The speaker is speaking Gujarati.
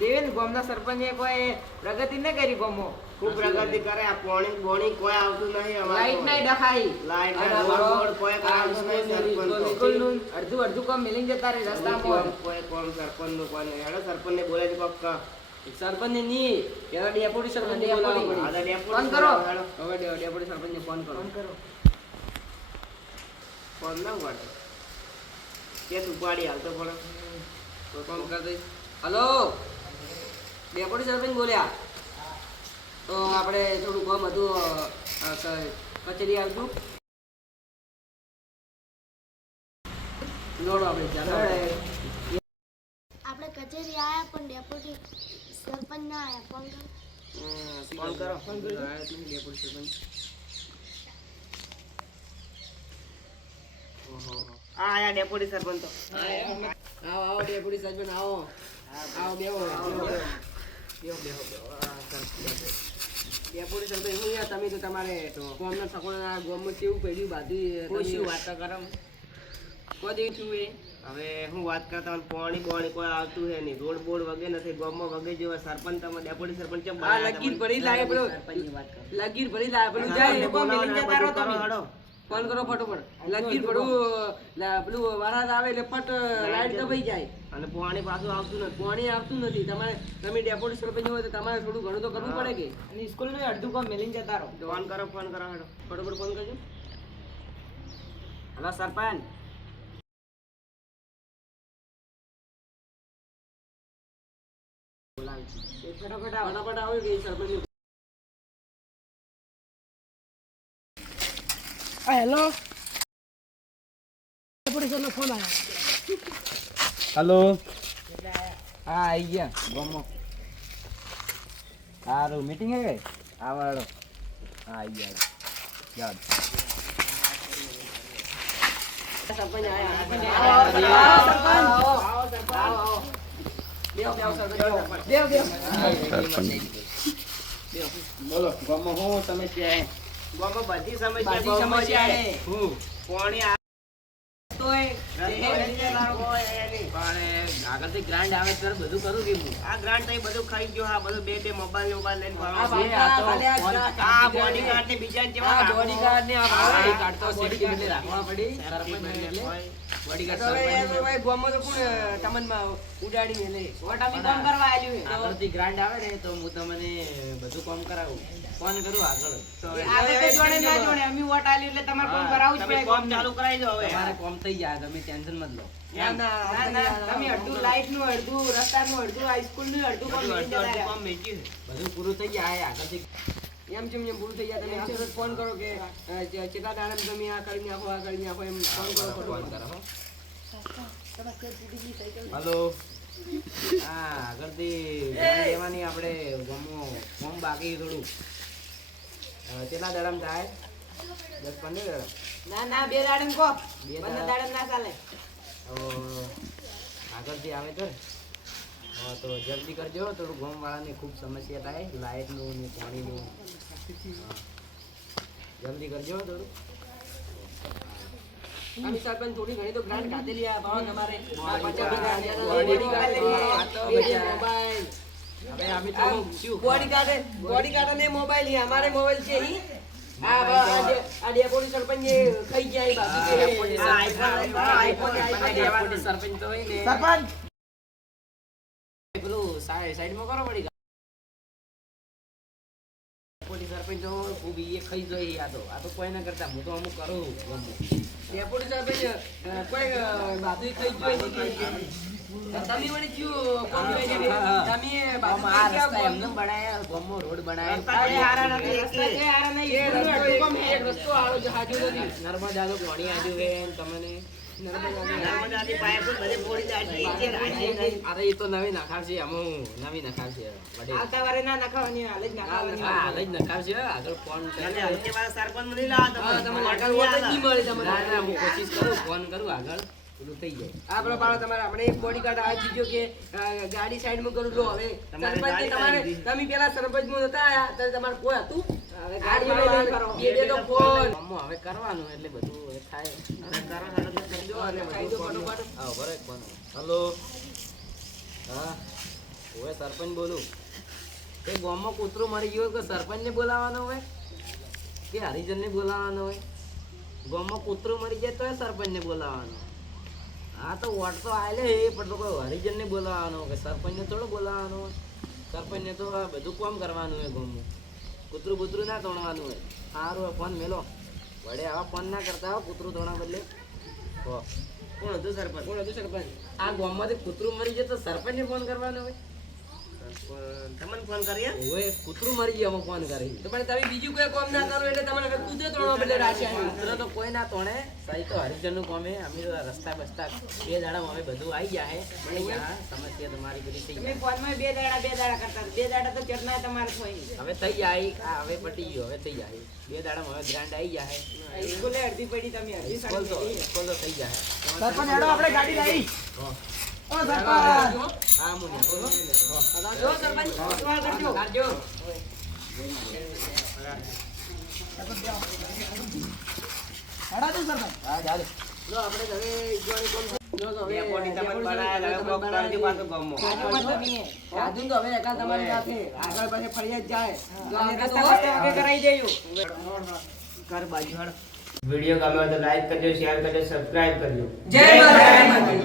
દેવેન ગામના સરપંચે કોઈ પ્રગતિ ન કરી ગામમાં. ખૂબ પ્રગતિ કરે. આ પાણી બોણી કોઈ આવતું નહીં અમારે. લાઈટ નહીં ડખાઈ. લાઈટ ના રોડ કોઈ કરાવતું નહીં સરપંચ તો. સ્કૂલનું અડધું કામ મિલિંગ જતા રહે રસ્તામાં. કોઈ કોમ સરપંચ નું કોઈ નહીં. હેડો સરપંચ ને બોલે છે કોક સરપંચ ને ની પેલા ડેપ્યુટી સરપંચ ને બોલાવવું પડે. આદા ડેપો ફોન કરો. હવે ડેપ્યુટી સરપંચ ને ફોન કરો. ફોન ના ઉપાડતો. કે તું ઉપાડી હાલતો પડે. તો ફોન કરી દઈશ. હલો ડેપ્યુટી સરપંચ બોલ્યા. તો આપણે થોડું કામ હતું કચેરી આવતું. લોડો આપણે ચાલો. આપણે કચેરી આયા પણ ડેપ્યુટી સરપંચ ના આયા. ફોન કરો. ફોન કરો. ફોન કરજો. ડેપ્યુટી સરપંચ. આ આયા ડેપ્યુટી સરપંચ તો. આવો આવો ડેપ્યુટી સરપંચ આવો. આવો બેહો બેહો. ડેપ્યુટી સરપંચ હું યાર તમે તો તમારે ગામના સકોના ગામમાં કેવું પડ્યું બાજુ કોઈ શું વાત કરો. કોઈ દેવું છું એ હવે હું વાત કરતા હોય પાણી બોણી કોઈ આવતું હે નહીં. રોડ બોર્ડ વગે નથી. ગામમાં વગે જેવા સરપંચ તમે ડેપ્યુટી સરપંચ કેમ આ લગીર ભરી લાગે પેલો લગીર ભરી લાગે પેલું જાય એકો મિલિંગ જતા રહો તમે. ફોન કરો ફટોફટ. લગીર ભરું પેલું વારાદ આવે એટલે ફટ લાઈટ દબાઈ જાય. અને પાણી પાછું આવતું નથી. પાણી આવતું નથી. તમારે તમે ડેપ્યુટી સરપંચ હોય તો તમારે થોડું ઘણું તો કરવું પડે કે. અને સ્કૂલનું અડધું કામ મિલિંગ જતા રહો. ફોન કરો હેડો. ફટોફટ ફોન કરજો. હલો સરપંચ. ફટાફટ આવો કે સરપંચ. હેલો ડેપ્યુટી ફોન આવ્યો. હેલો. હા આવી ગયા ગોમો. સારું મીટિંગ હે કઈ આવડો. હા આવી ગયા યાદ. સરપંચ આયા. બોલો ગામમાં હું સમસ્યા હે? ગામમાં બધી સમસ્યા બધી ગામમાં સમસ્યા છે. હે. પાણી પણ આગળથી ગ્રાન્ડ આવે ત્યારે બધું કરું કે હું આ ગ્રાન્ટ તો બધું ખાઈ ગયો. હા બધું બે મોબાઈલ લઈને આ ભરવા. આ બોડી કાર્ડ ને બીજા જેવા બોડીગાર્ડ ને આ બોડીગાર્ડ તો સેફટી એટલે રાખવા પડી. સરપંચ એટલે બોડીગાર્ડ સરપંચ ભાઈ ગોમો તો કોણ તમનમાં ઉડાડી મેલે ઓટામી કામ કરવા આલ્યું છે. આગળથી ગ્રાન્ડ આવે ને તો હું તમને બધું કામ કરાવું. ફોન કરું આગળ તો આગળ જોડે ના જોડે અમે વોટ આલ્યું એટલે તમારે કામ કરાવવું જ તમે પડે. કામ ચાલુ કરાવી દો હવે. તમારે કામ થઈ જાય તમે ટેન્શન મત લો. ના ના તમે અડધું લાઈટ નું અડધું રસ્તાનું અડધું હાઈસ્કૂલ નું અડધું કામ લઈને જતા રહ્યા. કામ મેકી છે. બધું પૂરું થઈ જાય આગળથી એમ જેમ જેમ પૂરું થઈ જાય તમે તરત ફોન કરો કે કેટલા દાડા તમે આ કરી નાખો આ કરી નાખો એમ ફોન કરો ફોન કરો. હેલો. હા આગળથી ધ્યાન દેવાની આપણે ગમો બાકી થોડું કેટલા દાડામાં થાય 10-15 દાડા. ના ના 2 દાડા કો 15 દાડા ના ચાલે. આગળથી આવે તો તો જલ્દી કરજો. થોડું ગામ વાળાને ખૂબ સમસ્યા થાય લાઇટનું ને પાણીનું. જલ્દી કરજો થોડું. અમે સરપંચ થોડી ઘણી તો ગ્રાન્ટ કાઢેલી આ ભાવ તમારે 50 મોબાઈલ. હવે અમે તો બોડીગાર્ડ ને મોબાઈલ હી અમારે મોબાઈલ છે હી. આ ડેપ્યુટી સરપંચ ખાઈ જાય બાકી આઈફોન સરપંચ તો હોય ને સરપંચ પેલું સાઈડમાં કરો પડી ડેપ્યુટી સરપંચ તો ખૂબ એ ખાઈ જાય. આ તો કોઈ ના કરતા હું તો અમુક કરું. ડેપ્યુટી સરપંચ કોઈ બાજુ ખાઈ જાય. તમે મને કયું કોમ લઈ ગયા તમે બાજુ આ રસ્તા એમને બનાયા ગમો રોડ બનાયા રસ્તા જે હારા નથી. રસ્તા જે હારા નહીં એ રસ્તો એક રસ્તો આળો જ હાજુ નથી. નર્મદા નો પાણી આજુ હે તમને નર્મદાની પાઇપ બધે પોડી જાય. અરે એ તો નવી નખાવશે અમું નવી નખાવશે આવતા વારે ના નખાવાની હાલ જ નખાવાની હાલ જ નખાવશે. આગળ ફોન અને હલકે વાળા સરપંચ મને લાવો તમને આગળ વોટ જ નહીં મળે તમને. ના ના હું કોશિશ કરું ફોન કરું આગળ પૂરું થઈ જાય. આપણો પાડો તમારે આપણે એક બોડીગાર્ડ આ જીજો કે ગાડી સાઈડમાં કરું લો. હવે સરપંચ તમારે તમે પેલા સરપંચમાં નતા આયા ત્યારે તમારે કોઈ હતું હવે ગાડી બે તો ફોન હવે કરવાનું એટલે બધું હવે થાય. કરજો અને ખાઈ દો ફટોફટ. હા બરાબર. હેલો. હા ઓય સરપંચ બોલું. એ ગામમાં કૂતરું મરી ગયું કે સરપંચને બોલાવવાનો હોય કે હરિજનને બોલાવવાનો હોય? ગામમાં કૂતરું મરી જાય તો સરપંચને બોલાવવાનો. હા તો વોટ તો આલે એ પણ તો કોઈ હરિજનને બોલાવવાનો કે સરપંચને થોડો બોલાવવાનો હોય. સરપંચને તો આ બધું કામ કરવાનું હોય ગામમાં. કૂતરું બૂતરું ના તોડવાનું હોય. સારું ફોન મેલો વડે આવા ફોન ના કરતા હો કૂતરું તોડવા બદલે. હો કોણ હતું સરપંચ? કોણ હતું સરપંચ? આ ગામમાંથી કૂતરું મરી જાય તો સરપંચને ફોન કરવાનો હોય? તમને ફોન કરીએ? ઓય કૂતરું મરી ગયું અમે ફોન કરી. તો પણ તમે બીજું કોઈ કામ ના કરો એટલે તમારે હવે કૂતરો તોડવા બદલે રાખ્યા. કૂતરો તો કોઈ ના તોડે. સહી તો હરિજનનું કામ હે. અમે તો રસ્તા બસ્તા બે દાડામાં હવે બધું આવી જાય મળી જાય. સમસ્યા તમારી બધી થઈ તમે જાય. ફોનમાં બે દાડા કરતા. બે દાડા તો ચટના તમારે હોય નહીં. હવે થઈ જાય. આ હવે પટી ગયો. હવે થઈ જાય. બે દાડામાં હવે ગ્રાન્ડ આવી જાય. સ્કૂલે અડધી પડી તમે અડધી સ્કૂલ તો સાડી સ્કૂલ તો થઈ જાય. સરપંચ હેડો આપણે ગાડી લાવી. હો. ઓ સરપંચ હા મુનિયા. જો સરપંચ સવાલ કરજો. કાઢજો. હેડા તું સરપંચ. હા ચાલે. લો આપણે હવે ઈજવાણી કોમ જો તો હવે ડેપોટી તમને બનાયા, હવે કોક કરજો પાછું ગામમાં. સાધુન તો હવે એકા તમારી સાથે આગળ પાછળ ફરિયાદ જાય તો અને આગળ રસ્તા રસ્તે વગર કરાઈ દેજો. કર બાજુ હળ વિડીયો ગમે તો લાઈક કરજો, શેર કરજો, સબસ્ક્રાઇબ કરજો. જય માતાજી.